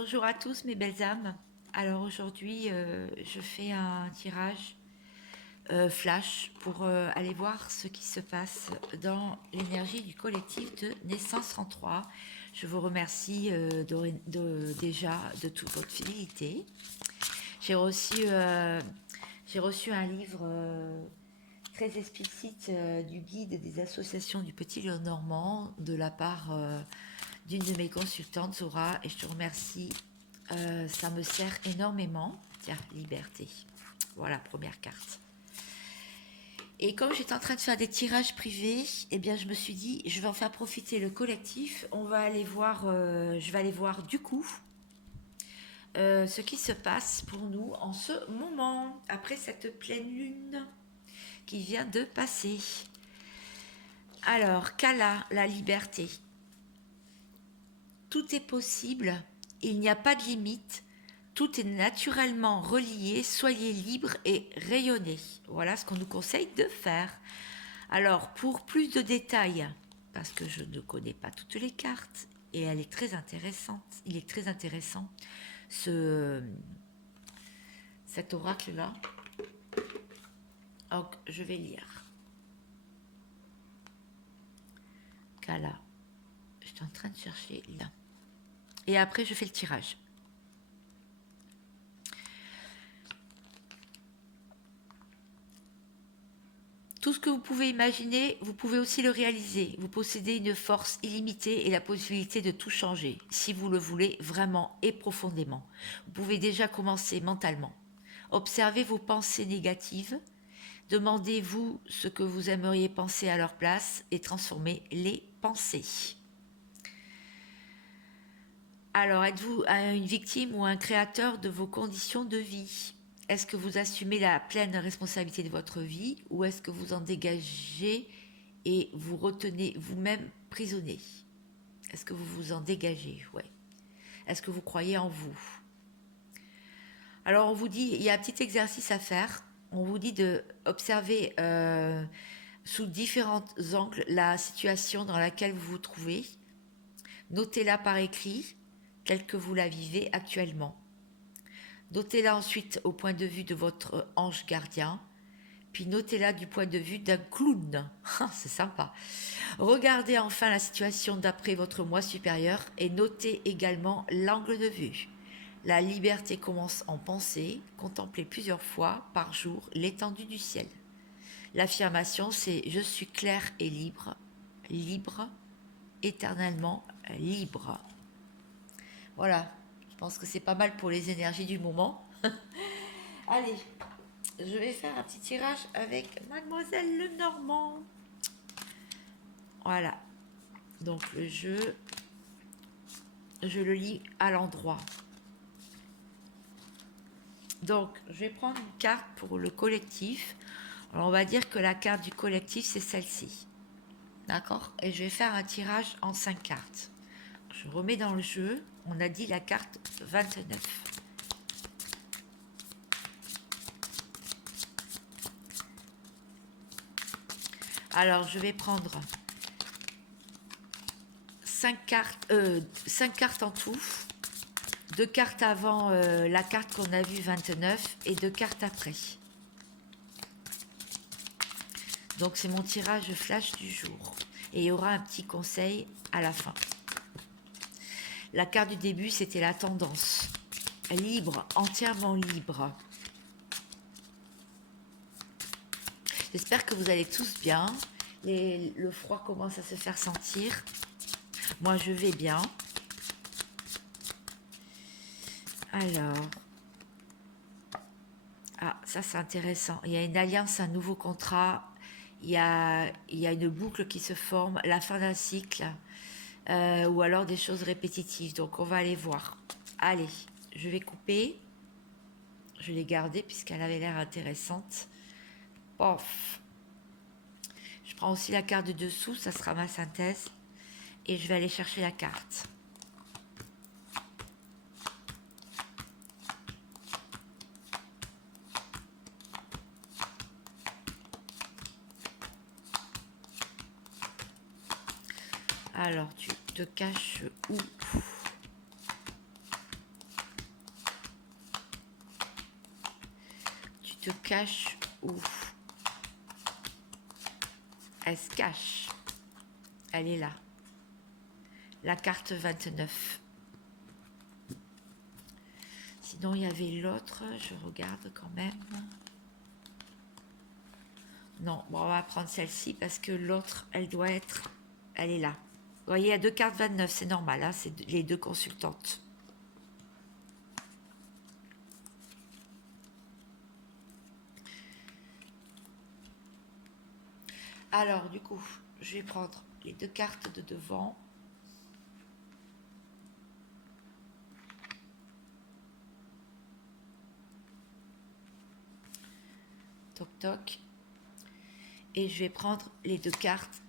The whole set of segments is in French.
Bonjour à tous mes belles âmes. Alors aujourd'hui, je fais un tirage flash pour aller voir ce qui se passe dans l'énergie du collectif de Naissance 33. Je vous remercie déjà de toute votre fidélité. J'ai reçu, euh, j'ai reçu un livre très explicite du guide des associations du Petit Lion Normand de la part d'une de mes consultantes, Zora, et je te remercie. Ça me sert énormément. Tiens, liberté. Voilà, première carte. Et comme j'étais en train de faire des tirages privés, eh bien, je me suis dit, je vais en faire profiter le collectif. On va aller voir, je vais aller voir du coup ce qui se passe pour nous en ce moment, après cette pleine lune qui vient de passer. Alors, Kala, la liberté. Tout est possible, il n'y a pas de limite, tout est naturellement relié, soyez libre et rayonnez. Voilà ce qu'on nous conseille de faire. Alors, pour plus de détails, parce que je ne connais pas toutes les cartes, et elle est très intéressante, il est très intéressant, ce, cet oracle-là. Donc, je vais lire. Kala. Je suis en train de chercher là. Et après, je fais le tirage. Tout ce que vous pouvez imaginer, vous pouvez aussi le réaliser. Vous possédez une force illimitée et la possibilité de tout changer, si vous le voulez vraiment et profondément. Vous pouvez déjà commencer mentalement. Observez vos pensées négatives, demandez-vous ce que vous aimeriez penser à leur place et transformez les pensées. Alors, êtes-vous une victime ou un créateur de vos conditions de vie? Est-ce que vous assumez la pleine responsabilité de votre vie ou est-ce que vous en dégagez et vous retenez vous-même prisonnier? Est-ce que vous vous en dégagez? Ouais. Est-ce que vous croyez en vous? Alors on vous dit, il y a un petit exercice à faire. On vous dit de observer sous différents angles la situation dans laquelle vous vous trouvez. Notez-la par écrit, telle que vous la vivez actuellement. Notez-la ensuite au point de vue de votre ange gardien, puis notez-la du point de vue d'un clown. C'est sympa. Regardez enfin la situation d'après votre moi supérieur et notez également l'angle de vue. La liberté commence en pensée, contemplez plusieurs fois par jour l'étendue du ciel. L'affirmation, c'est je suis clair et libre, libre, éternellement libre. Voilà, je pense que c'est pas mal pour les énergies du moment. Allez, je vais faire un petit tirage avec Mademoiselle Lenormand. Voilà, donc le jeu, je le lis à l'endroit. Donc, je vais prendre une carte pour le collectif. Alors, on va dire que la carte du collectif, c'est celle-ci. D'accord? Et je vais faire un tirage en 5 cartes. Je remets dans le jeu. On a dit la carte 29. Alors, je vais prendre 5 cartes en tout. 2 cartes avant la carte qu'on a vue 29 et 2 cartes après. Donc, c'est mon tirage flash du jour. Et il y aura un petit conseil à la fin. La carte du début, c'était la tendance. Libre, entièrement libre. J'espère que vous allez tous bien. Le froid commence à se faire sentir. Moi, je vais bien. Alors. Ah, ça c'est intéressant. Il y a une alliance, un nouveau contrat. Il y a une boucle qui se forme, la fin d'un cycle. Ou alors des choses répétitives. Donc, on va aller voir. Allez, je vais couper. Je l'ai gardée puisqu'elle avait l'air intéressante. Pof. Je prends aussi la carte de dessous, ça sera ma synthèse. Et je vais aller chercher la carte. Alors, tu te caches où? se cache où? Elle se cache. Elle est là. La carte 29. Sinon, il y avait l'autre. Je regarde quand même. Non, bon, on va prendre celle-ci parce que l'autre, elle doit être... Elle est là. Vous voyez, il y a deux cartes 29, c'est normal. Hein, c'est les deux consultantes. Alors, du coup, je vais prendre les deux cartes de devant. Toc toc. Et je vais prendre les deux cartes.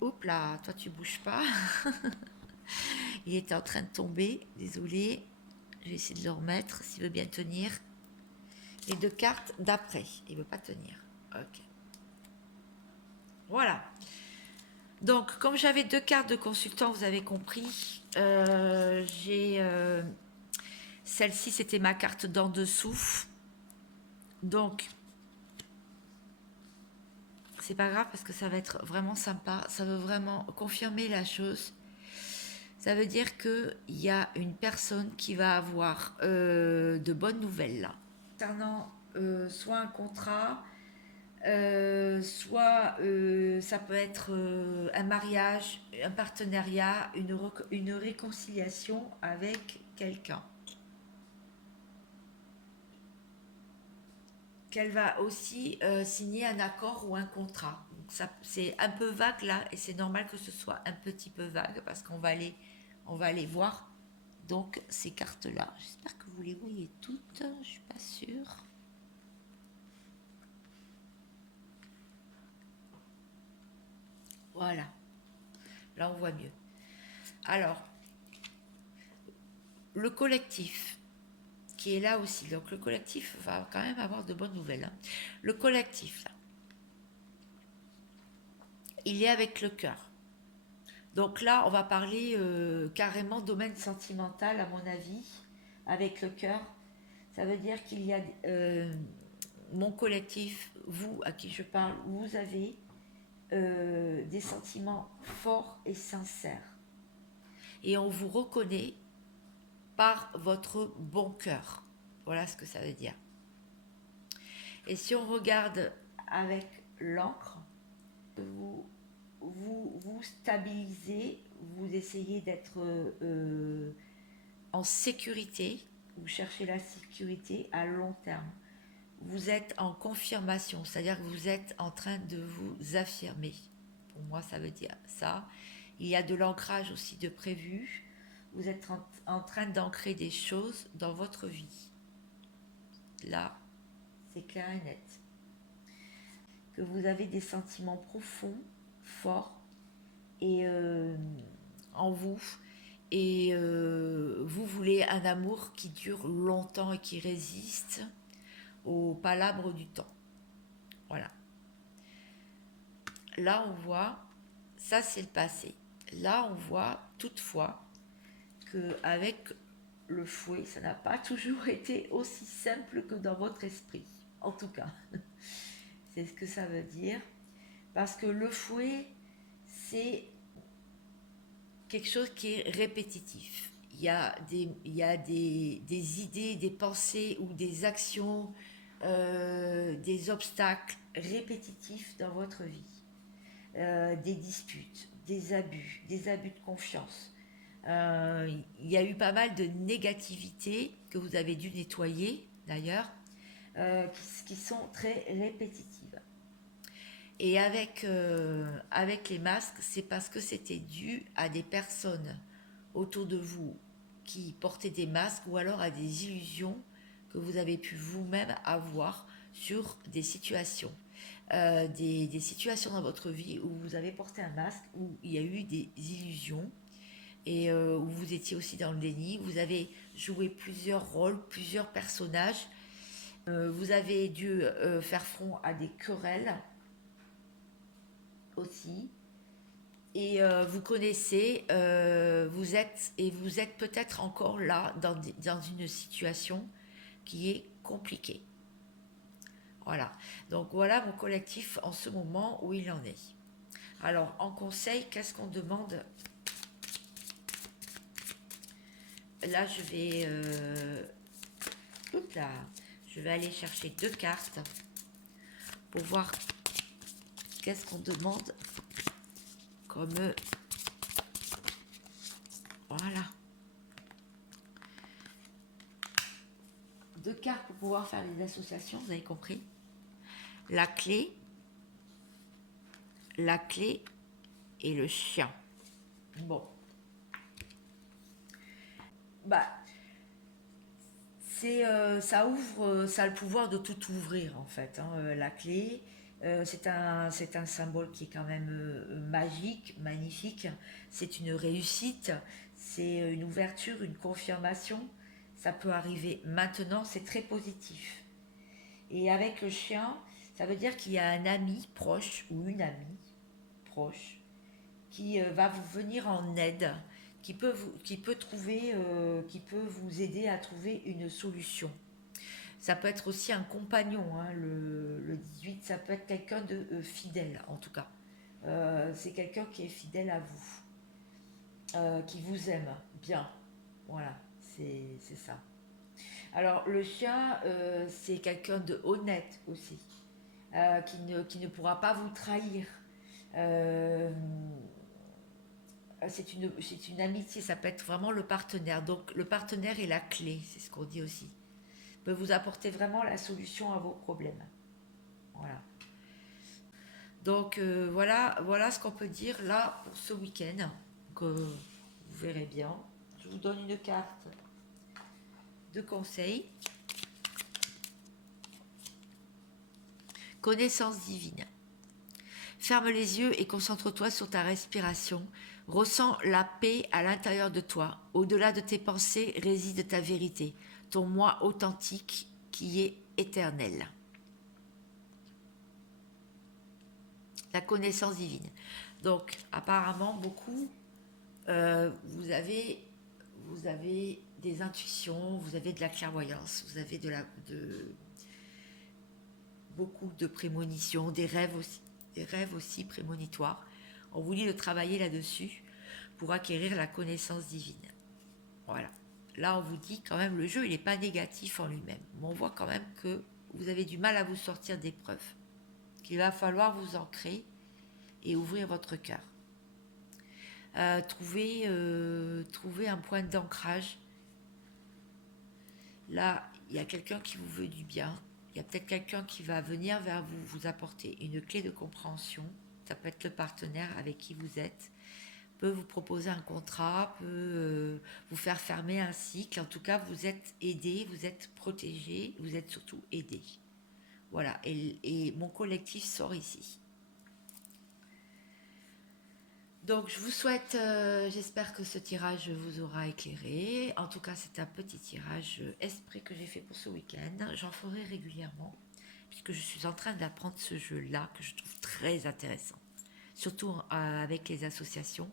Oups là, toi tu bouges pas. Il était en train de tomber, désolé. Je vais essayer de le remettre s'il veut bien tenir. Les deux cartes d'après, il veut pas tenir. Ok. Voilà. Donc, comme j'avais deux cartes de consultant, vous avez compris, j'ai celle-ci, c'était ma carte d'en dessous. Donc, c'est pas grave parce que ça va être vraiment sympa. Ça veut vraiment confirmer la chose. Ça veut dire qu'il y a une personne qui va avoir de bonnes nouvelles là. Concernant soit un contrat, soit ça peut être un mariage, un partenariat, une réconciliation avec quelqu'un. Qu'elle va aussi signer un accord ou un contrat. Donc ça, c'est un peu vague là, et c'est normal que ce soit un petit peu vague parce on va aller voir donc ces cartes-là. J'espère que vous les voyez toutes, je suis pas sûre. Voilà, là on voit mieux. Alors, le collectif qui est là aussi. Donc le collectif va quand même avoir de bonnes nouvelles. Hein. Le collectif, là, il est avec le cœur. Donc là, on va parler carrément domaine sentimental, à mon avis, avec le cœur. Ça veut dire qu'il y a mon collectif, vous à qui je parle, vous avez des sentiments forts et sincères. Et on vous reconnaît par votre bon cœur. Voilà ce que ça veut dire. Et si on regarde avec l'encre, vous stabilisez, vous essayez d'être en sécurité, vous cherchez la sécurité à long terme. Vous êtes en confirmation, c'est-à-dire que vous êtes en train de vous affirmer. Pour moi, ça veut dire ça. Il y a de l'ancrage aussi de prévu. Vous êtes en train d'ancrer des choses dans votre vie. Là, c'est clair et net. Que vous avez des sentiments profonds, forts, et en vous. Et vous voulez un amour qui dure longtemps et qui résiste aux palabres du temps. Voilà. Là, on voit, ça c'est le passé. Là, on voit toutefois qu'avec le fouet, ça n'a pas toujours été aussi simple que dans votre esprit. En tout cas, c'est ce que ça veut dire. Parce que le fouet, c'est quelque chose qui est répétitif. Il y a des idées, des pensées ou des actions, des obstacles répétitifs dans votre vie. Des disputes, des abus de confiance. Il y a eu pas mal de négativité que vous avez dû nettoyer d'ailleurs, qui sont très répétitives. Et avec les masques, c'est parce que c'était dû à des personnes autour de vous qui portaient des masques ou alors à des illusions que vous avez pu vous-même avoir sur des situations. Des situations dans votre vie où vous avez porté un masque, où il y a eu des illusions et où vous étiez aussi dans le déni. Vous avez joué plusieurs rôles, plusieurs personnages. Vous avez dû faire front à des querelles aussi. Et vous connaissez, vous êtes peut-être encore là dans une situation qui est compliquée. Voilà. Donc voilà mon collectif en ce moment où il en est. Alors en conseil, qu'est-ce qu'on demande? Là, oups là, je vais aller chercher 2 cartes pour voir qu'est-ce qu'on demande comme... Voilà. 2 cartes pour pouvoir faire les associations, vous avez compris. La clé et le chien. Bon. Bah, ça ouvre, ça a le pouvoir de tout ouvrir en fait, hein, la clé. C'est un symbole qui est quand même magique, magnifique. C'est une réussite, c'est une ouverture, une confirmation. Ça peut arriver maintenant, c'est très positif. Et avec le chien, ça veut dire qu'il y a un ami proche ou une amie proche qui va vous venir en aide, qui peut vous aider à trouver une solution. Ça peut être aussi un compagnon, hein, le 18, ça peut être quelqu'un de fidèle en tout cas. C'est quelqu'un qui est fidèle à vous, qui vous aime bien. Voilà, c'est ça. Alors le chien, c'est quelqu'un de honnête aussi, qui ne pourra pas vous trahir. Euh, c'est une amitié, ça peut être vraiment le partenaire. Donc le partenaire est la clé, c'est ce qu'on dit aussi. Il peut vous apporter vraiment la solution à vos problèmes. Voilà. Donc voilà ce qu'on peut dire là pour ce week-end. Que vous verrez bien. Je vous donne une carte de conseil. Connaissance divine. Ferme les yeux et concentre-toi sur ta respiration. Ressens la paix à l'intérieur de toi. Au-delà de tes pensées réside ta vérité, ton moi authentique qui est éternel. La connaissance divine. Donc, apparemment, beaucoup, vous avez des intuitions, vous avez de la clairvoyance, vous avez beaucoup de prémonitions, des rêves aussi prémonitoires. On vous dit de travailler là-dessus pour acquérir la connaissance divine. Voilà. Là, on vous dit quand même, le jeu, il n'est pas négatif en lui-même. Mais on voit quand même que vous avez du mal à vous sortir d'épreuves. Qu'il va falloir vous ancrer et ouvrir votre cœur. Trouver un point d'ancrage. Là, il y a quelqu'un qui vous veut du bien. Il y a peut-être quelqu'un qui va venir vers vous, vous apporter une clé de compréhension. Ça peut être le partenaire avec qui vous êtes, peut vous proposer un contrat, peut vous faire fermer un cycle. En tout cas, vous êtes aidé, vous êtes protégé, vous êtes surtout aidé. Voilà, et mon collectif sort ici. Donc je vous souhaite, j'espère que ce tirage vous aura éclairé. En tout cas, c'est un petit tirage esprit que j'ai fait pour ce week-end. J'en ferai régulièrement, puisque je suis en train d'apprendre ce jeu-là, que je trouve très intéressant. Surtout avec les associations.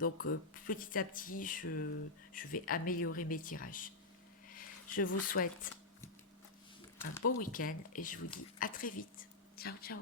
Donc petit à petit, je vais améliorer mes tirages. Je vous souhaite un beau week-end et je vous dis à très vite. Ciao, ciao.